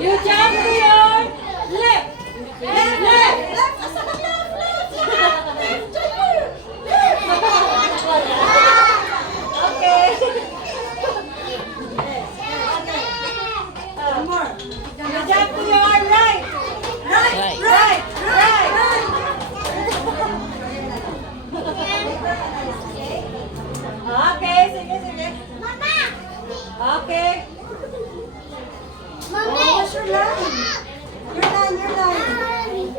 You jump to your left. Left. Left. Okay. One more. You jump to your right. Right. Right. Right. Okay, sige, sige. Okay. What's your line? Your line.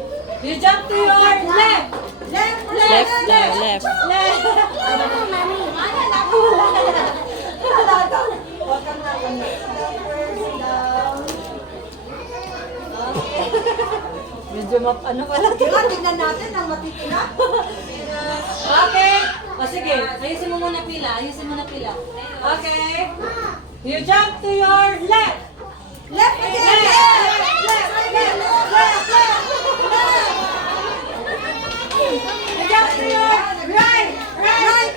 You jump to your left. Left. Left daw, left. Left. Huwag kang nakalit. Sit down. Okay. Medyo ano pala to? Diba, tignan natin ang matitira. Okay. O sige, ayusin mo muna pila. Ayusin mo na pila. Okay. You jump to your left. Left again. Left. You jump to your right. Right.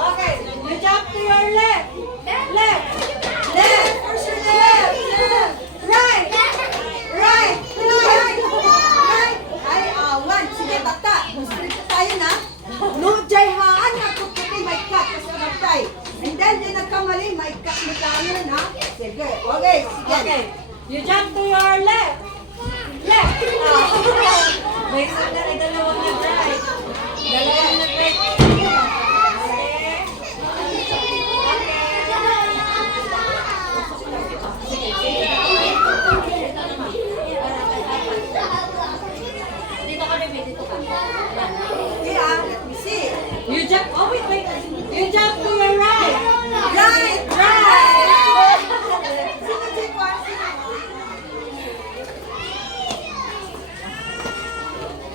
Okay. You jump to your left. Left. Where's your left? Right. Ay, awan. Sige, bata. Straight tayo na. No, jayhaan. Nagtutupi, may cut. Kasi nagtay. And then, yung nagkamali, may cut mo tayo na. Sige. Okay, sige. Okay. You jump to your left. Left. May isa na dalawang nag-right. Dalawang nag-right. Okay. Dito ka rin, dito ka. Okay, let me see. You jump, oh wait. You jump to